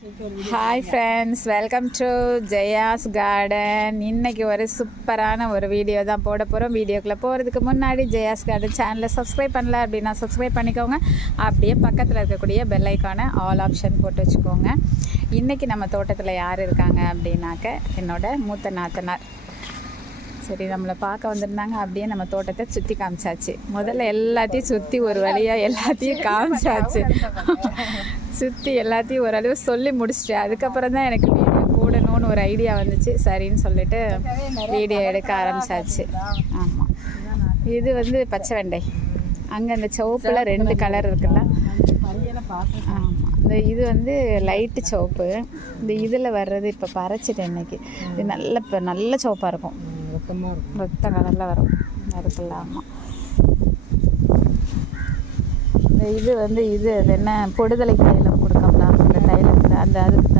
Hi friends, welcome to Jaya's garden. இன்றைக்கி ஒரு சூப்பரான ஒரு வீடியோ தான் போட போகிறோம். வீடியோக்குள்ளே போகிறதுக்கு முன்னாடி ஜெயாஸ் கார்டன் சேனலை சப்ஸ்கிரைப் பண்ணல அப்படின்னா சப்ஸ்கிரைப் பண்ணிக்கோங்க. அப்படியே பக்கத்தில் இருக்கக்கூடிய பெல் ஐக்கானை ஆல் ஆப்ஷன் போட்டு வச்சுக்கோங்க. இன்றைக்கி நம்ம தோட்டத்தில் யார் இருக்காங்க அப்படின்னாக்க என்னோட மூத்த நாத்தனார். சரி, நம்மளை பார்க்க வந்திருந்தாங்க. அப்படியே நம்ம தோட்டத்தை சுற்றி காமிச்சாச்சு. முதல்ல எல்லாத்தையும் சுற்றி ஒரு வழியாக எல்லாத்தையும் காமிச்சாச்சு. சுற்றி எல்லாத்தையும் ஓரளவு சொல்லி முடிச்சிட்டேன். அதுக்கப்புறம் தான் எனக்கு வீடியோ போடணும்னு ஒரு ஐடியா வந்துச்சு. சரின்னு சொல்லிட்டு வீடியோ எடுக்க ஆரம்பிச்சாச்சு. ஆமாம், இது வந்து பச்சை வெண்டை. அங்கே இந்த சிவப்பில் 2 கலர் இருக்குல்ல. ஆமாம், இந்த இது வந்து லைட்டு சிவப்பு. இந்த இதில் வர்றது இப்போ பறைச்சிட்டேன் இன்னைக்கு. இது நல்ல சிவப்பாக இருக்கும், ரத்த கலரில் வரும் இருக்குல்ல. ஆமாம், இந்த இது வந்து இது அது என்ன பொடுதலை தைலம் கொடுக்கலாம். அந்த தைலத்தில் அந்த அதுக்கு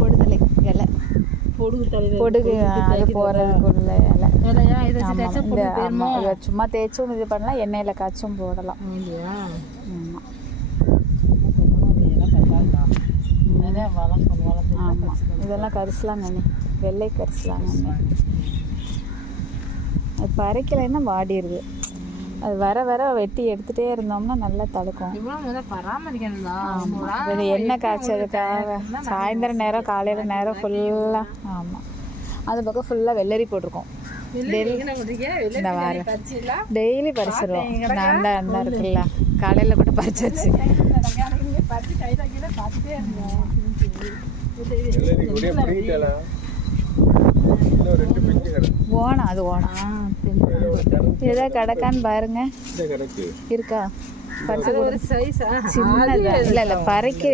பொடுதலை இலை, பொடுகு அது போகிறதுக்குள்ள இலை. இதை சும்மா தேய்ச்சும் இது பண்ணலாம், எண்ணெயில் காய்ச்சும் போடலாம். ஆமாம் ஆமாம், இதெல்லாம் கரிசலாங்கண்ணி, வெள்ளை கரிசலாங்கண்ணி. அது பறைக்கலைன்னா வாடிடுது. அது வர வெட்டி எடுத்துகிட்டே இருந்தோம்னா நல்லா தடுக்கும். இது எண்ணெய் காய்ச்சதுக்காக சாயந்தரம் நேரம் காலையில் நேரம் ஃபுல்லாக. ஆமாம், அது பக்கம் ஃபுல்லாக வெள்ளரி போட்டிருக்கோம். இந்த வாரம் டெய்லி பறிச்சிடுவோம். நான் தான் இருக்குல்ல, காலையில் கூட பறிச்சாச்சு. ஓணம், அது ஓணம். ஏதோ கிடக்கான்னு பாருங்க, இருக்கா? சின்னதா இல்லை பறிக்க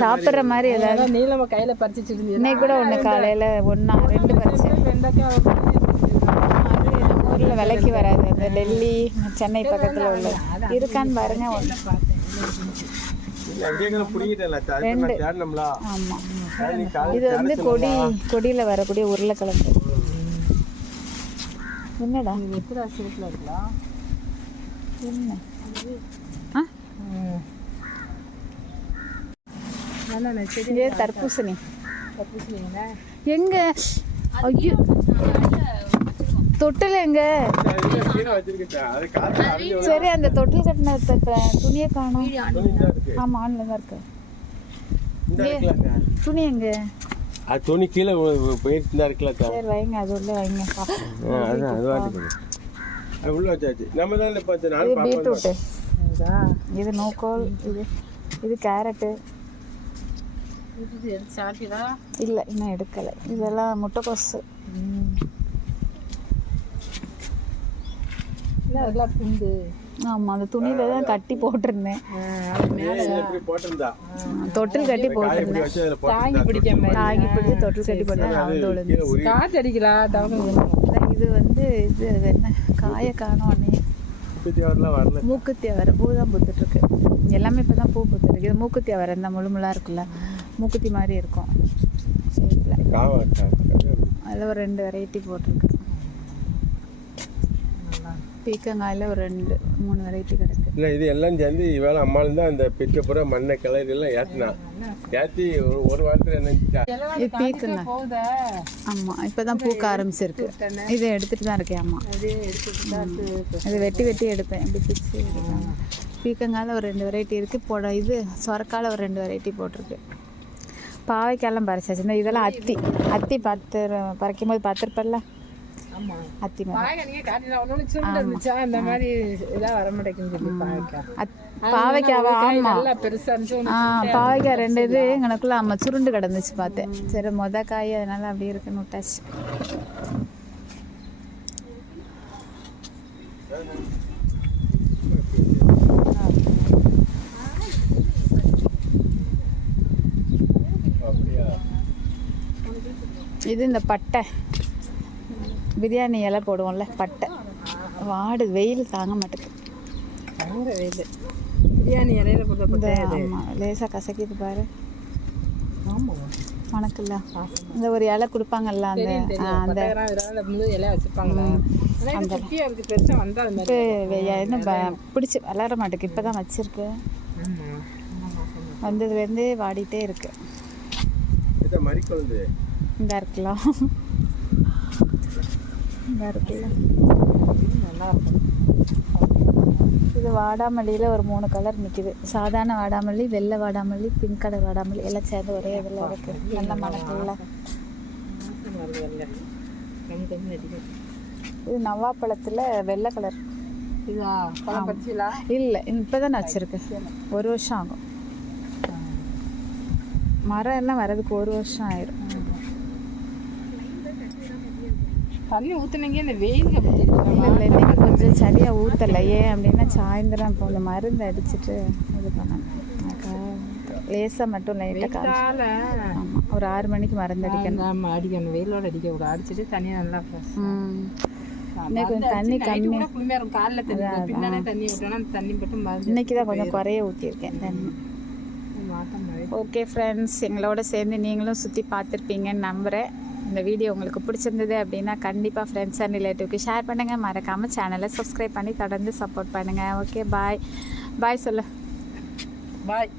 சாப்பிட்ற மாதிரி ஏதாவது நீளமாக கையில் பறிச்சு. இன்னைக்கு கூட ஒன்று காலையில் 2 பறிச்சேன். ஊரில் விலைக்கு வராது, அந்த டெல்லி சென்னை பக்கத்தில் உள்ள இருக்கான்னு பாருங்க. ஆமாம், இது வந்து கொடியில் வரக்கூடிய உருளைக்கிழங்கு. என்னடா இருக்கலாம் என்ன தர்பூசணி எங்க? ஐயோ, தொட்டில் எங்க? சரி, அந்த தொட்டில் கட்டின துணியை காணும். ஆமாம், ஆன்ல தான் இருக்கு. துணி எங்க? துணி கீழே போயிட்டு தான் இருக்குல்ல. சரி வைங்க, அது உள்ள வைங்க. உள்ள வச்சாச்சு. நம்ம தான் இது பீட்ரூட்டு, இது நூக்கோல், இது கேரட்டு. இல்லை, இன்னும் எடுக்கலை. இதெல்லாம் முட்டைக்கோசு. பூண்டு. ஆமாம், அந்த துணியில தான் கட்டி போட்டிருந்தேன். தொட்டில் கட்டி போட்டிருந்தேன். தாங்கி பிடிச்சி தொட்டில் கட்டி போட்டேன். காற்று அடிக்கலாம். இது வந்து இது என்ன காய காணும். அன்னைக்கு மூக்குத்தி அவரை பூ தான் பூத்துட்ருக்கு. எல்லாமே இப்போ தான் பூ பூத்துருக்கு. இது மூக்குத்தி அவரை இந்த முழுமுலாக இருக்குல்ல, மூக்குத்தி மாதிரி இருக்கும். அதில் ஒரு 2 வெரைட்டி போட்டிருக்கு. பீக்கங்காயில் ஒரு 2-3 வெரைட்டி கிடக்கு. இல்லை, இது எல்லாம் சேர்ந்து இவ்வளோ அம்மாலும் தான் அந்த பிச்சப்புற மண்ணை கிளறி எல்லாம் ஏற்றி ஒரு வாரத்தில் என்ன இது பீக்கங்காய். ஆமாம், இப்போ தான் பூக்க ஆரம்பிச்சிருக்கு. இதை எடுத்துகிட்டு தான் இருக்கேன். ஆமாம், இது வெட்டி எடுப்பேன். இப்படி பிச்சு எடுப்பாங்க. பீக்கங்காயில் ஒரு 2 வெரைட்டி இருக்குது. இது சொரக்காயில் ஒரு 2 வெரைட்டி போட்டிருக்கு. பாவைக்காயெல்லாம் பறிச்சாச்சு. இந்த இதெல்லாம் அத்தி பறிக்கும் போது பார்த்துருப்பல்ல. அத்தி பாவைக்காவா? ஆமாம், பாவைக்காய் 2 இது எங்களுக்குள்ள ஆமாம் சுருண்டு கிடந்துச்சு பார்த்தேன். சரி, காய் அதனால அப்படி இருக்குன்னு விட்டாச்சு. இது இந்த பட்டை பிரியாணி இலை போடுவோம்ல, பட்டை வாடு. வெயில் தாங்க மாட்டேங்குது. வெயில் பிரியாணி இலையில போட்டு. ஆமாம், லேசாக கசக்கிது பாரு. ஆமாம், மணக்குல்ல. இந்த ஒரு இலை கொடுப்பாங்கல்ல, அந்த இலை வச்சுருப்பாங்களா, அந்த இன்னும் பிடிச்சி வளர மாட்டேங்குது. இப்போ தான் வச்சுருக்கு. வந்ததுலேருந்து வாடிட்டே இருக்கு. மறி குழந்தை இந்த இருக்கலாம், இந்த இருக்குல்ல. நல்லா இருக்கும். இது வாடாமல்லியில் ஒரு 3 கலர் நிற்கிது. சாதாரண வாடாமல்லி, வெள்ளை வாடாமல்லி, பிங்க் கலர் வாடாமல்லி எல்லாம் சேர்ந்து ஒரே இதில் இருக்குது. நல்ல மணக்குள்ள. இது நவாப்பழத்தில் வெள்ளை கலர். இதா பழம் பறிச்சீங்களா? இல்லை, இப்போ தான் வச்சுருக்கேன். 1 வருஷம் ஆகும். மரம் எல்லாம் வர்றதுக்கு 1 வருஷம் ஆயிரும். தண்ணி ஊற்றுனீங்க இந்த வெயிலுக்கு இல்லை இல்லை, இன்றைக்கி கொஞ்சம் சரியாக ஊற்றலை. ஏன் அப்படின்னா சாயந்தரம் இப்போ கொஞ்சம் மருந்து அடிச்சுட்டு இது பண்ணணும். லேசாக மட்டும் லைட்டாக ஆமாம், ஒரு 6 மணிக்கு மருந்து அடிக்கணும். நம்ம அடிக்கணும், வெயிலோட அடிக்க கூட அடிச்சுட்டு தண்ணியை நல்லா இன்னைக்கு கொஞ்சம் தண்ணி கம்மி. காலைல தண்ணி பின்னாலே தண்ணி விட்டோம்னா தண்ணி போட்டு மருந்து இன்னைக்கு தான் கொஞ்சம் குறைய ஊற்றிருக்கேன் தண்ணி. ஓகே ஃப்ரெண்ட்ஸ், எங்களோட சேர்ந்து நீங்களும் சுற்றி பார்த்துருப்பீங்கன்னு நம்புகிறேன். இந்த வீடியோ உங்களுக்கு பிடிச்சிருந்தது அப்படின்னா கண்டிப்பாக ஃப்ரெண்ட்ஸ் அண்ட் ரிலேட்டிவ்க்கு ஷேர் பண்ணுங்கள். மறக்காமல் சேனலை சப்ஸ்கிரைப் பண்ணி தொடர்ந்து சப்போர்ட் பண்ணுங்கள். ஓகே, பாய். பாய் சொல்லு. பாய்.